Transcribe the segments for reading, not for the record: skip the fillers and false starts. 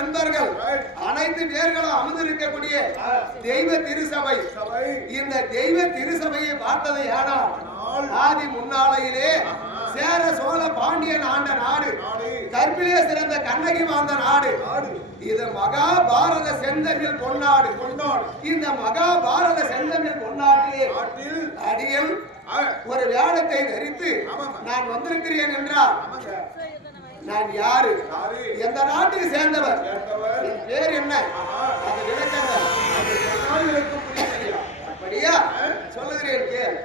நண்பர்கள் அனைத்து பேர்களும் அமர்ந்திருக்கக்கூடிய தெய்வ திருசபை. இந்த தெய்வ திருசபையை பார்த்ததை ஆனால் ஆதி முன்னாளையிலே சேர சோழ பாண்டியன் ஆண்ட நாடு, கற்பிலே சிறந்த கண்ணகி வாழ்ந்த நாடு. இது மகாபாரத செந்தமிழ் பொன்னாடு. இந்த மகாபாரத செந்தமிழ் பொன்னாட்டிலே அடியில் ஒரு வேடத்தை தரித்து நான் வந்திருக்கிறேன் என்றால் நான் யாரு, எந்த நாட்டுக்கு சேர்ந்தவர், என் பேர் என்ன, அது விளக்கங்கள் அப்படியா சொல்லுகிறேன் கேள்.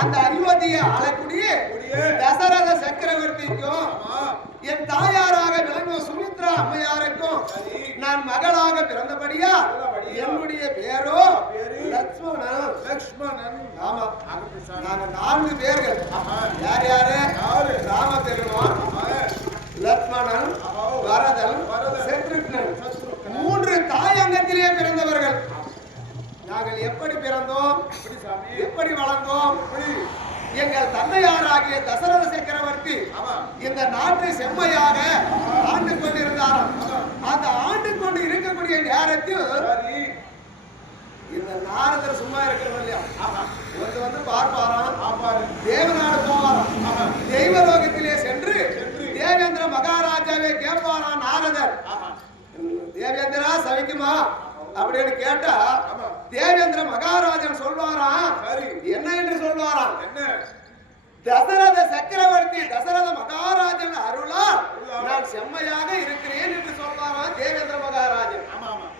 அந்த அயோத்தியை ஆளக்கூடிய தசரத சக்கரவர்த்திக்கும் என் தாயாராக விளங்கும் சுமித்ரா அம்மையாருக்கும் நான் மகளாக பிறந்தபடியா என்னுடைய பேரோ லட்சுமணன். ஆமா, நாங்க 4 பேர்கள். யார் யாரு? ராம பெருமான், லட்சுமணன், பரதன், சத்ருக்னன். 3 தாயங்கத்திலே பிறந்தவர்கள். நாங்கள் எப்படி பிறந்தோம், எப்படி வளர்ந்தோம்? எங்கள் தந்தையாராகிய தசரத சக்கரவர்த்தி இந்த நாட்டை செம்மையாக ஆண்டு கொண்டிருந்தாராம். அந்த ஆண்டு கொண்டு இருக்கக்கூடிய நேரத்தில் இந்த நாரதர் சும்மா இருக்கிறவர் இல்லையா, வந்து பார்ப்பாராம், தேவநாடு போவாராம். தெய்வலோகத்திலே சென்று தேவேந்திர மகாராஜாவே கேட்பாராம் நாரதர், தேவேந்திரா சவிக்குமா அப்படின்னு கேட்டா தேவேந்திர மகாராஜன் சொல்வாராம், என்ன என்று சொல்வாராம், தசரத சக்கரவர்த்தி தசரத மகாராஜன் அருளால் நான் செம்மையாக இருக்கிறேன் என்று சொல்வாராம் தேவேந்திர மகாராஜன்.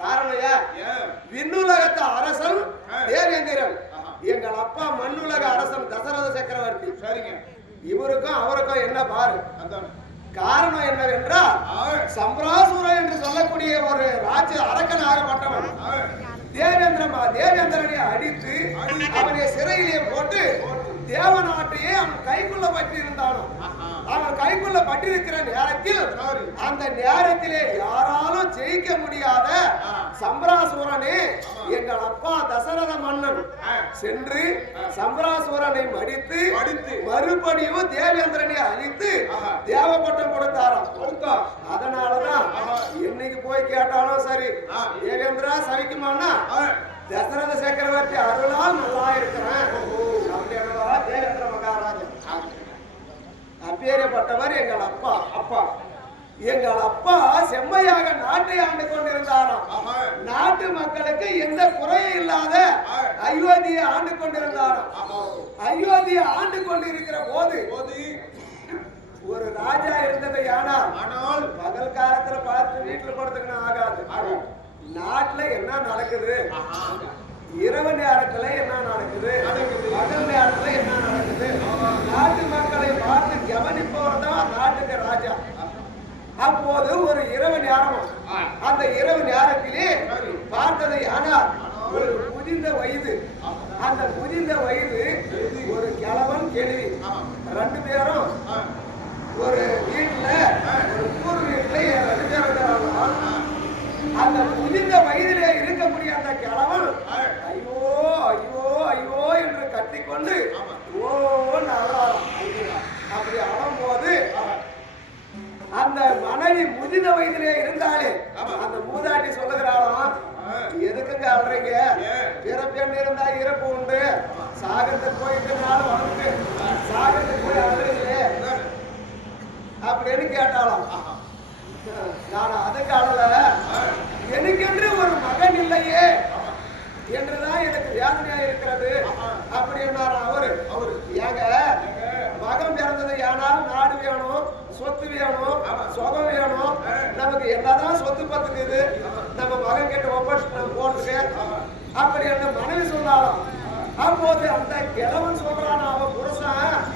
காரணம், விண்ணுலகத்து அரசன் தேவேந்திரன், எங்கள் அப்பா மண்ணுலக அரசன் தசரத சக்கரவர்த்தி. சரிங்க, இவருக்கும் அவருக்கும் என்ன பாரு? காரணம் என்னவென்றால் சம்பிராசுரன் என்று சொல்லக்கூடிய ஒரு ராஜ்ய அரக்கனாகப்பட்டவன் தேவேந்திரனை அடித்து அவனை சிறையிலே போட்டு தேவநாட்டையே அவன் கைக்குள்ள பட்டிருந்தானோ. அவன் கைக்குள்ள பட்டிருக்கிற நேரத்தில் அந்த நேரத்திலே யாராலும் ஜெயிக்க முடியாத சம்பராசுரனே எங்கள் அப்பா தசரத மன்னன் சென்று சம்பராசுரனை மடித்து மறுபடியும் தேவேந்திரனை அழித்து தேவப்பட்டம் கொடுத்தாராம். அதனாலதான் என்னைக்கு போய் கேட்டாலும் சரி தேவேந்திரா சவிக்குமானா தசரத சக்கரவர்த்தி அருளால் நல்லா இருக்கிறேன் அப்படின்னா தேவேந்திர மகாராஜன் அப்பேற்பட்டவர் எங்கள் அப்பா. எங்கள் அப்பா செம்மையாக நாட்டை ஆண்டு கொண்டிருந்தாராம். நாட்டு மக்களுக்கு எந்த குறையும் இல்லாத அயோத்தியை ஆண்டு கொண்டிருந்தாராம். அயோத்தியை ஆண்டு கொண்டிருக்கிற போது ஒரு ராஜா இருந்தது. ஆனால் பகல் காலத்துல பார்த்து வீட்டுல கொடுத்துக்கணும் ஆகாது. நாட்டுல என்ன நடக்குது, இரவு நேரத்துல என்ன நடக்குது, பகல் நேரத்துல என்ன நடக்குது, நாட்டு மக்களை பார்த்து கவனிப்பவர்தான் நாட்டுக்கு ராஜா. அப்போது ஒரு இரவு நேரம், அந்த இரவு நேரத்திலே பார்த்ததை ஆனால் ஒரு முதிர்ந்த வயது, அந்த முதிர்ந்த வயது ஒரு கிழவன் கேள்வி ரெண்டு பேரும் ஒரு வீட்டுல ஒரு ஊர் வீட்டுல ரெண்டு பேரும் இருக்கிறாங்க. அந்த முதிர்ந்த வயதிலே இருக்கக்கூடிய அந்த கிழவன் ஐயோ ஐயோ ஐயோ என்று கத்திக்கொண்டு ஓ நகராம். அப்படி அழும்போது அந்த மனைவி முதித வயதிலே இருந்தாலே அந்த மூதாட்டி சொல்லுகிறாளாம், எதுக்குங்க அழுறீங்க, பிறப்பெண் இருந்தா இறப்பு உண்டு, சாகத்துக்கு போயிட்டு நாள் வளர்ந்து சாகத்துக்கு போய் அழுறீங்களே அப்படின்னு கேட்டாலாம். நான் அதுக்கு அழல, எனக்கென்று ஒரு மகன் இல்லையே என்றுதான் எனக்கு வேதனையா இருக்கிறது அப்படின்னாரு அவரு. ஏங்க மகன் பிறந்தது ஏனால் நாடு வேணும், சொத்து வேணும், சுகம் வேணும், நமக்கு என்னதான் சொத்து பத்துக்குது நம்ம மகன் கிட்ட ஒப்படைச்சு போறதுக்கு அப்படி அந்த மனைவி சொன்னாலும். அப்போது அந்த கிழவன் சொல்றான், அவன் புருஷன்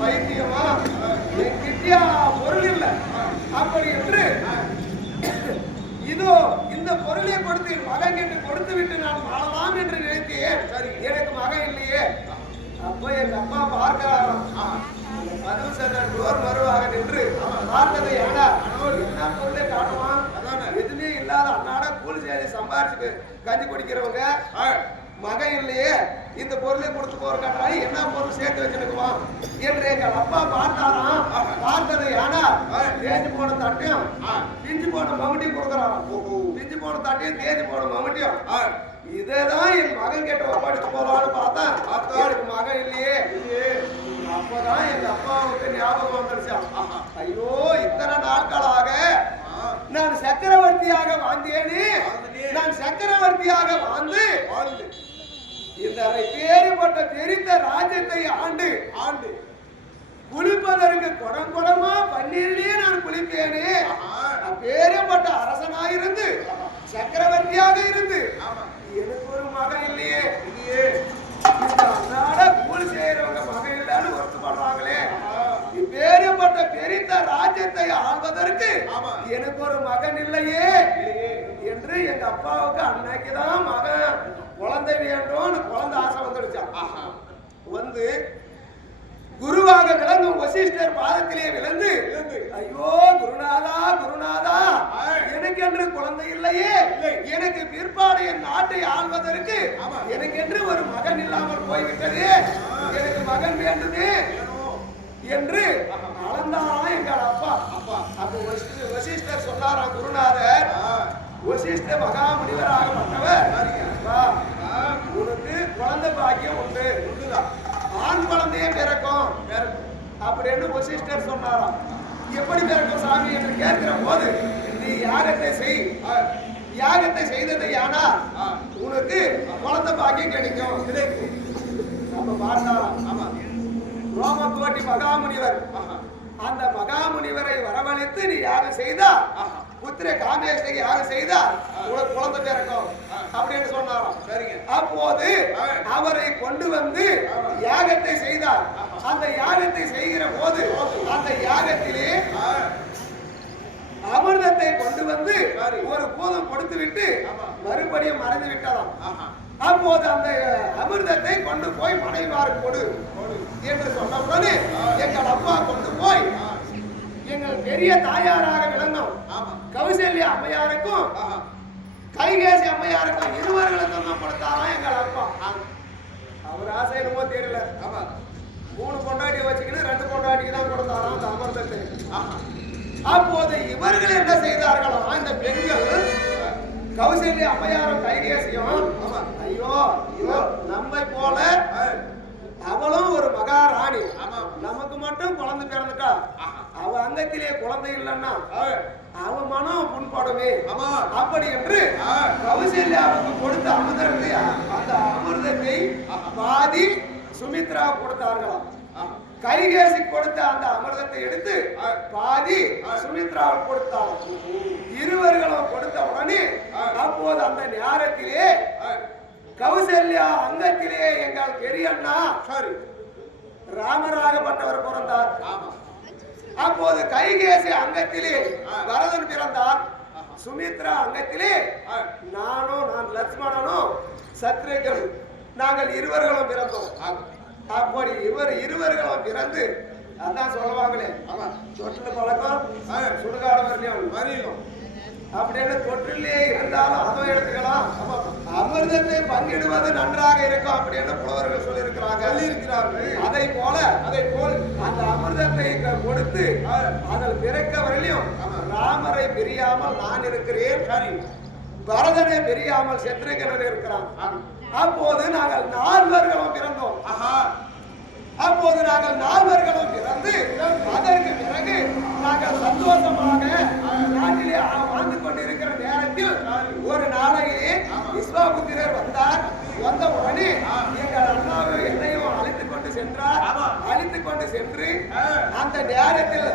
வைத்தியமா என்கிட்டயா பொருள் இல்லை அப்படி என்று இதோ இந்த பொருளை கொடுத்து மகன் கிட்ட கொடுத்து விட்டு நான் வாழலாம் என்று நினைத்தேன். எனக்கு மகன் இல்லையே. அப்ப எங்க அப்பா பார்க்கிறாராம், பதிவு சென்றோர் வருவாங்க நின்று பார்த்ததை ஏன்னா என்ன பொருளை காணுவான், எதுவுமே இல்லாத அன்னாட கூலி செய்தி சம்பாரிச்சு கஞ்சி குடிக்கிறவங்க மகன் இல்லையே இந்த பொருளை கொடுத்து போறாங்க, என்ன பொருள் சேர்த்து வச்சிருக்குவான் என்று எங்கள் அப்பா பார்த்தாராம். பார்த்ததை ஏன்னா தேஞ்சு போன தட்டையும் பிஞ்சு போன மம்முட்டியும் கொடுக்குறான். பிஞ்சு போன தட்டையும் தேஞ்சு போன மம்முட்டியும் இதேதான் என் மகன் கிட்ட ஒப்படைச்சு போறான்னு பார்த்தா எனக்கு மகன் இல்லையே. அப்பதான் எங்க அப்பாவுக்கு ஞாபகம் வந்துருச்சான், ஐயோ இத்தனை நாட்களாக நான் சக்கரவர்த்தியாக வாழ்ந்தேனே, நான் சக்கரவர்த்தியாக வாழ்ந்து இந்த பேறுபட்ட பெரித்த ராஜ்யத்தை ஆண்டு குளிப்பதற்கு குடம் குடமா பன்னீரிலேயே நான் குளிப்பேனே. பேறுபட்ட அரசனாயிருந்து சக்கரவர்த்தியாக இருந்து எனக்கு ஒரு மகன் இல்லையே. அன்னாட கூலி செய்யறவங்க மகன் இல்லைன்னு வருத்தப்படுறாங்களே. பேறுபட்ட பெரித்த ராஜ்யத்தை ஆள்வதற்கு எனக்கு ஒரு மகன் இல்லையே என்று எங்க அப்பாவுக்கு அன்னைக்குதான் மகன் குழந்தை வேண்டும் குழந்தை ஆசை வந்துடுச்சான். வந்து குருவாக விளங்கும் வசிஷ்டர் பாதத்திலே விழுந்து ஐயோ குருநாதா குருநாதா எனக்கென்று குழந்தை இல்லையே, எனக்கு பிற்பாடு என் நாட்டை ஆள்வதற்கு எனக்கென்று ஒரு மகன் இல்லாமல் போய்விட்டது, எனக்கு மகன் வேண்டுமே என்று அளந்தாரா எங்கள் அப்பா. அப்ப வசிஷ்டர் சொன்னாரா, குருநாதர் வசிஷ்ட மகாமுனிவராகப்பட்டவர் உனக்கு குழந்தை பாக்கியம் உண்டு, ஆண் குழந்தையே பிறக்கும் அப்படின்னு வசிஷ்டர் சொன்னாராம். எப்படி பிறக்கும் சாமி என்று கேட்கிற போது நீ யாகத்தை செய், யாகத்தை செய்ததை ஆனா உனக்கு குழந்தை பாக்கியம் கிடைக்கும். நம்ம பார்த்தாராம் ரோமகோட்டி மகாமுனிவர், அந்த மகாமுனிவரை வரவழைத்து நீ யாகம் செய்தா புத்திர காமேஷ்டை யாகம் செய்தா உனக்கு குழந்தை பிறக்கும் அப்படின்னு சொன்னாராம். அப்போது அவரை கொண்டு வந்து யாகத்தை செய்தார். அந்த யாகத்தை செய்கிற போது அந்த யாகத்திலே அமிர்தத்தை கொண்டு வந்து ஒரு பூதம் கொடுத்து விட்டு மறுபடியும் மறைந்து விட்டதாம். அப்போது அந்த அமிர்தத்தை கொண்டு போய் மனைவாறு கொடு என்று சொன்னவுடனே எங்கள் அப்பா கொண்டு போய் எங்கள் பெரிய தாயாராக விளங்கும் கௌசல்யா அம்மையாருக்கும் கைகேசி அம்மையாருக்கும் இருவர்களுக்கும் கொடுத்தாராம் எங்கள் அப்பா. அவர் ஆசை என்னமோ தெரியல. 3 பொண்டாட்டியை வச்சுக்கின்னு 2 பொண்டாட்டிக்கு தான் கொடுத்தாராம் அந்த அமிர்தத்தை. அப்போது இவர்கள் என்ன செய்தார்களோ இந்த பெண்கள் கௌசல்யா அம்மையாரும் கைகேசியும் ஐயோ ஐயோ நம்மை போல அவளும் ஒரு மகாராணி, நமக்கு மட்டும் குழந்தை பிறந்துட்டா அவ அங்கத்திலே குழந்தை இல்லைன்னா அவ மனம் புண்படுமே அப்படி என்று கௌசல்யாவுக்கு கொடுத்த அமிர்தத்தை அந்த அமிர்தத்தை பாதி சுமித்ரா கொடுத்தார்களாம். கைகேசி கொடுத்த அந்த அமிர்தத்தை எடுத்து பாதி சுமித்ராவுக்கு கொடுத்தாள். இருவர்களும் கொடுத்த உடனே அப்போது அந்த நேரத்திலே கௌசல்யா அங்கத்திலே எங்கள் பெரியண்ணா ராமராகப்பட்டவர் பிறந்தார். அப்போது கைகேசி அங்கத்திலே பரதன் பிறந்தார். சுமித்ரா அங்கத்திலே நான் லட்சுமணனும் சத்ருகன் நாங்கள் இருவர்களும் பிறந்தோம். அப்படி இருவர்களும் பிறந்து அதான் சொல்லுவாங்களே தொட்டில் பழக்கம் சுடுகாடு வரையிலும் அப்படின்னு தொட்டிலே இருந்தாலும் அதுவும் எடுத்துக்கலாம். அமிர்தத்தை பங்கிடுவது நன்றாக இருக்கும் அப்படின்னு புலவர்கள் சொல்லியிருக்கிறார்கள். அதை போல அந்த அமிர்தத்தை கொடுத்து அதில் பிறக்க வரையிலும் ராமரை பிரியாமல் நான் இருக்கிறேன், பரதனை பிரியாமல் சத்ருகன் இருக்கிறான். அப்போது நாங்கள் 4 பிறந்தோம். அப்போது நாங்கள் 4 பிறந்து அதற்கு பிறகு நாங்கள் சந்தோஷமாக நாட்டிலே வாழ்ந்து கொண்டிருக்கிற நேரத்தில் ஒரு நாளையே விஸ்வாபுத்திரர் வந்தார். வந்த உடனே எங்கள் அண்ணாவை என்னையும் அழைத்துக் கொண்டு சென்றார். அழைத்துக் கொண்டு சென்று அந்த நேரத்தில்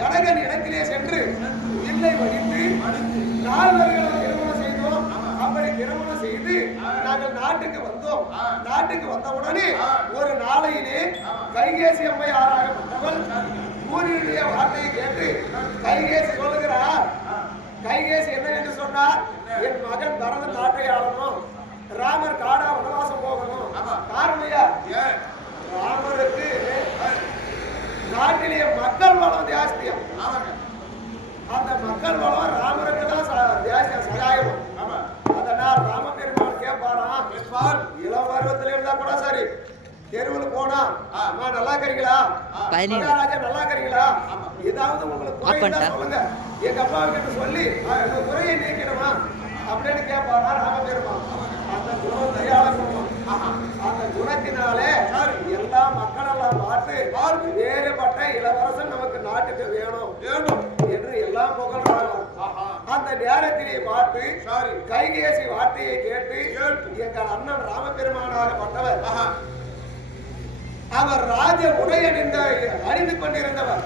ஜனகன் இடத்திலே சென்று வில்லை வடித்து 4 திருமணம் செய்தோம். அப்படி திருமணம் செய்து நாங்கள் நாட்டுக்கு வந்தோம். நாட்டுக்கு வந்த உடனே ஒரு நாளையிலே கைகேசி அம்மையாராகப்பட்டவள் ஊரினுடைய வார்த்தையை கேட்டு கைகேசி சொல்லுகிறார். கைகேசி என்ன என்று சொன்னார், என் மகன் பரதன் நாட்டை ஆளணும், ராமர் காடா வனவாசம் போகணும். காரணையா ராமருக்கு நாட்டிலேயே மக்கள் வளம் ஜாஸ்தியம். அந்த மக்கள் வளம் ராமருக்கு தான் ஜாஸ்தியா சகாயம். அதனால் ராம பெருமாள் கேட்பாராம், இளம் பருவத்தில் இருந்தா கூட சரி, தெருவில் போனா அம்மா நல்லா இருக்கிறீங்களா, மகாராஜா நல்லா இருக்கிறீங்களா, ஏதாவது உங்களுக்கு குறை சொல்லுங்க, எங்க அப்பா கிட்ட சொல்லி உங்க குறையை நீக்கணுமா அப்படின்னு கேட்பாரா ராம பெருமாள். அந்த குணம் தயார குணம். அந்த குணத்தினாலே எல்லா மக்களெல்லாம் பார்த்து வேறுபட்ட இளவரசன் நமக்கு நாட்டுக்கு வேணும் என்று எல்லாம் புகழ்றாங்க. அந்த நேரத்திலே பார்த்து கைகேசி வார்த்தையை கேட்டு எங்கள் அண்ணன் ராமபெருமானாகப்பட்டவர் அவர் ராஜ உடைய அணிந்து கொண்டிருந்தவர்.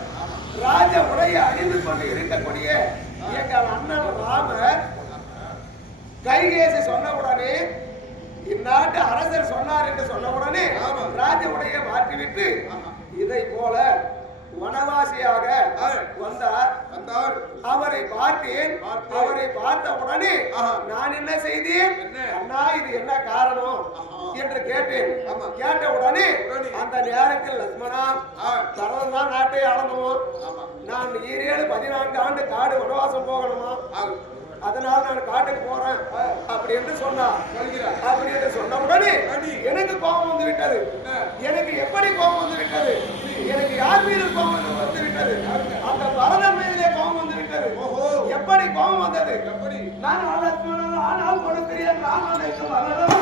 ராஜ உடைய அணிந்து கொண்டு இருக்கக்கூடிய எங்கள் அண்ணன் ராமர் கைகேசி சொன்னவுடனே இந்நாட்டு அரசர் சொன்னார் என்று சொன்னவுடனே ராஜ உடைய மாற்றிவிட்டு இதை போல வனவாசியாக வந்தார். அவரை பார்த்தேன். அவரை பார்த்த உடனே நான் என்ன செய்தேன், அண்ணா இது என்ன காரணம் என்று கேட்டேன். கேட்ட உடனே அந்த நேரத்தில் லட்சுமணா பரதன் தான் நாட்டை ஆளணுமோ, நான் 14 ஆண்டு காடு வனவாசம் போகணுமா, அதனால் நான் காட்டுக்கு போறேன் அப்படி என்று சொன்னார். அப்படி என்று சொன்ன உடனே எனக்கு கோபம் வந்து விட்டது. எனக்கு எப்படி கோபம் வந்து விட்டது, எனக்கு யார் மீது கோபம் வந்து விட்டது, அந்த பரதன் மீதிலே கோபம் வந்து விட்டது. எப்படி கோபம் வந்தது, நான் ஆனால் கொடுக்கிறேன் ராமனுக்கு வரலாம்.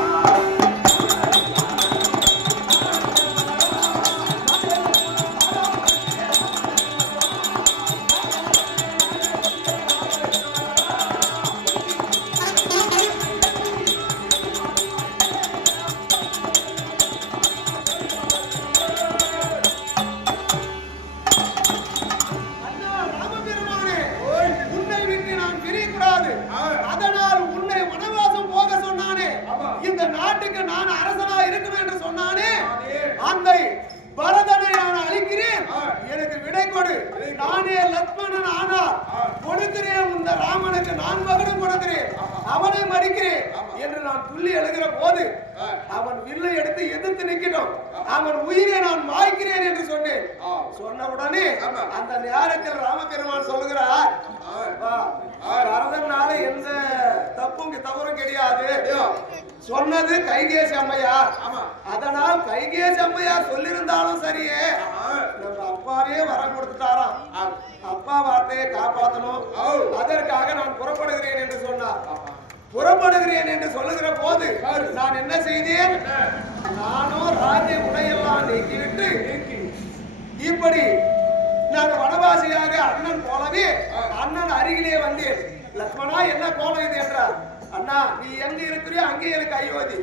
அவனை மறிக்கிறேன் என்று நான் துள்ளி எழுகிற போது அவன் வில்லை எடுத்து எதிர்த்து நிற்கட்டும், அவன் உயிரை நான் மாய்க்கிறேன் என்று சொன்னேன். சொன்ன உடனே அந்த நேரத்தில் ராமபெருமான் சொல்லுகிறார், சொன்னது கைகேசி அம்மையார். அதனால் கைகேசி அம்மையார் சொல்லியிருந்தாலும் சரியே, நம்ம அப்பாவே வரம் கொடுத்துட்டாராம். அப்பா வார்த்தையை காப்பாற்றணும், அதற்காக நான் புறப்படுகிறேன் என்று சொன்னார். புறப்படுகிறேன் என்று சொல்லுகிற போது நான் என்ன செய்தேன்? நானும் ராஜ்ய உடையெல்லாம் நீக்கிவிட்டு இப்படி நான் வனவாசியாக அண்ணன் போலவே அண்ணன் அருகிலே வந்தேன். லட்சுமணா, என்ன கோலம் இது என்றார். அண்ணா, நீ எங்க இருக்கிறியோ அங்கே எனக்கு அயோத்தி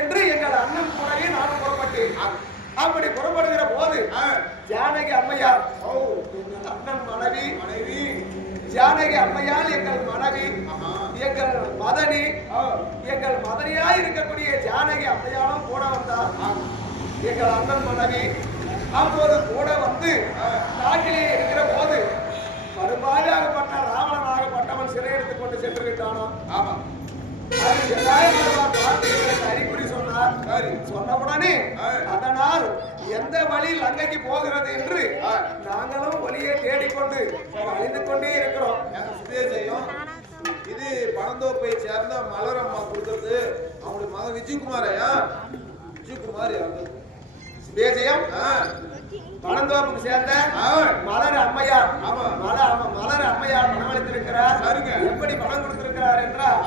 என்று எங்கள் அண்ணன் கூடவே நான் புறப்பட்டேன். அப்படி புறப்படுகிற போது ஜானகி அம்மையார் எங்கள் அண்ணன் மனைவி ஜானகி அம்மையால் எங்கள் மனைவி, எங்கள் மதனி, எங்கள் மதனியாய் இருக்கக்கூடிய ஜானகி அம்மையாலும் கூட வந்தார். எங்கள் அண்ணன் மனைவி அப்போது கூட வந்து நாட்டிலே இருக்கிற போது மறுபாடாகப்பட்ட ராவணனாகப்பட்டவன் சிறையெடுத்துக் கொண்டு சென்று விட்டானோ. ஆமா, அறிகுறி சொன்னார். சொன்னவுடனே அதனால் எந்த வழி லங்கைக்கு போகிறது என்று நாங்களும் வழியை தேடிக்கொண்டு அழிந்து கொண்டே இருக்கிறோம். இது பணந்தோப்பை சேர்ந்த மலரம்மா கொடுத்தது. அவங்களுடைய மகன் விஜயகுமாரையா? விஜயகுமார் விஜயம் பணந்தோப்புக்கு சேர்ந்த மலர் அம்மையார். மலர் அம்மையார் பணம் அளித்திருக்கிறார். எப்படி பணம் கொடுத்திருக்கிறார் என்றால்